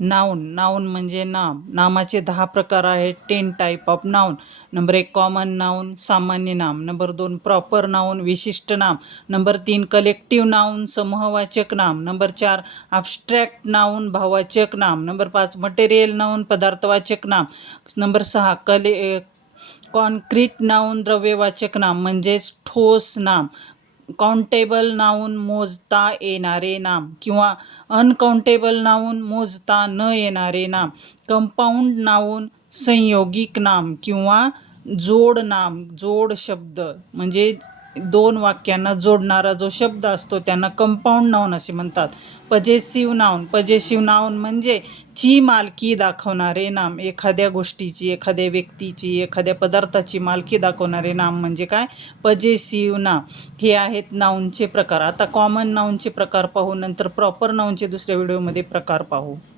Noun म्हणजे नाम. नामाचे 10 प्रकार आहेत. 10 type of noun. Number 1 common noun, सामान्य नाम. नंबर 2 प्रॉपर नाऊन, विशिष्ट नाम. नंबर 3 कलेक्टिव्ह नाऊन, समूहवाचक नाम. नंबर 4 ॲब्स्ट्रॅक्ट नाऊन, भाववाचक नाम. नंबर 5 मटेरियल नाऊन, पदार्थवाचक नाम. नंबर 6 कॉन्क्रीट नाऊन, द्रव्यवाचक नाम म्हणजेच ठोस नाम. काउंटेबल नाऊन, मोजता येणारे नाम किंवा अनकाउंटेबल नाऊन, मोजता न येणारे नाम. कंपाऊंड नाऊन, संयोगिक नाम किंवा जोड नाम. जोड शब्द म्हणजे 2 वाक्यांना जोडणारा जो शब्द असतो त्यांना कंपाऊंड नाऊन असे म्हणतात. पजेसिव्ह नाऊन म्हणजे ची मालकी दाखवणारे नाम. एखाद्या गोष्टीची, एखाद्या व्यक्तीची, एखाद्या पदार्थाची मालकी दाखवणारे नाम म्हणजे काय? पजेसिव्ह नाम. हे आहेत नाऊनचे प्रकार. आता कॉमन नाऊनचे प्रकार पाहू, नंतर प्रॉपर नाऊनचे दुसऱ्या व्हिडिओमध्ये प्रकार पाहू.